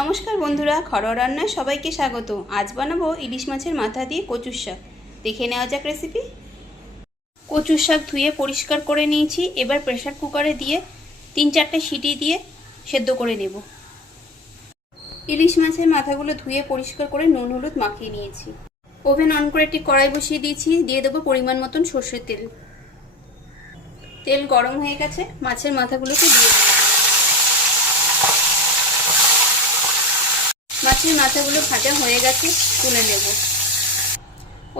নমস্কার বন্ধুরা, ঘরোয়া রান্নায় সবাইকে স্বাগত। আজ বানাবো ইলিশ মাছের মাথা দিয়ে কচুর শাক। দেখে নেওয়া যাক রেসিপি। কচুর শাক ধুয়ে পরিষ্কার করে নিয়েছি। এবার প্রেসার কুকারে দিয়ে 3-4টে সিটি দিয়ে সেদ্ধ করে নেব। ইলিশ মাছের মাথাগুলো ধুয়ে পরিষ্কার করে নুন হলুদ মাখিয়ে নিয়েছি। ওভেন অন করে একটি কড়াই বসিয়ে দিয়েছি। দিয়ে দেবো পরিমাণ মতন সর্ষের তেল। তেল গরম হয়ে গেছে, মাছের মাথাগুলোকে দিয়ে দেবো। মাছের মাথাগুলো ভাজা হয়ে গেছে, তুলে নেব।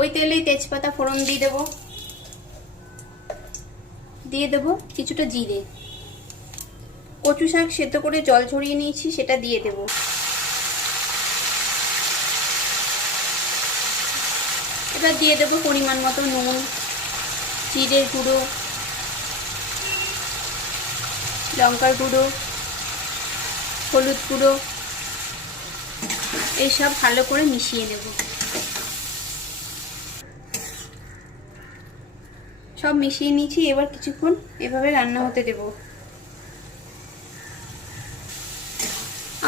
ওই তেলেই তেজপাতা ফোড়ন দিয়ে দেব। দিয়ে দেব কিছুটা জিরে। কচু শাক সেদ্ধ করে জল ঝরিয়ে নিয়েছি, সেটা দিয়ে দেব। এবার দিয়ে দেব পরিমাণ মতো নুন, জিরের গুঁড়ো, লঙ্কার গুঁড়ো, হলুদ গুঁড়ো, এইসব ভালো করে মিশিয়ে নেব। সব মিশিয়ে নিয়েছি। এবার কিছুক্ষণ এভাবে রান্না হতে দেব।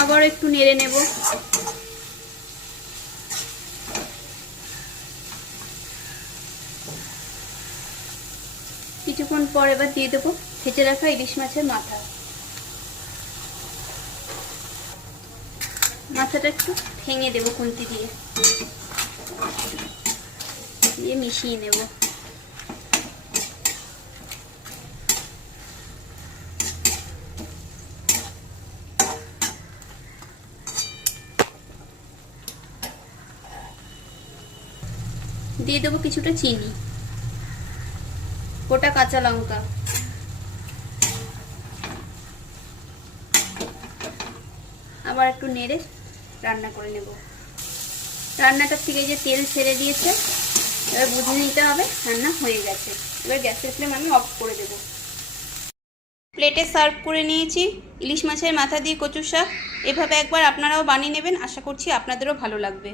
আবার একটু নেড়ে নেব। কিছুক্ষণ পর এবার দিয়ে দেবো ভেজে রাখা ইলিশ মাছের মাথা। মাথাটা একটু ভেঙে দেবো খুন্তি দিয়ে, দিয়ে মিশিয়ে নেব। দিয়ে দেবো কিছুটা চিনি, গোটা কাঁচা লঙ্কা, আবার একটু নেড়ে রান্না করে নেব। রান্নাটার থেকে যে তেল ছেড়ে দিয়েছে, এবার বুঝে নিতে হবে রান্না হয়ে গেছে। এবার গ্যাসের ফ্লেম আমি অফ করে দেব। প্লেটে সার্ভ করে নিয়েছি ইলিশ মাছের মাথা দিয়ে কচুর শাক। এভাবে একবার আপনারাও বানিয়ে নেবেন, আশা করছি আপনাদেরও ভালো লাগবে।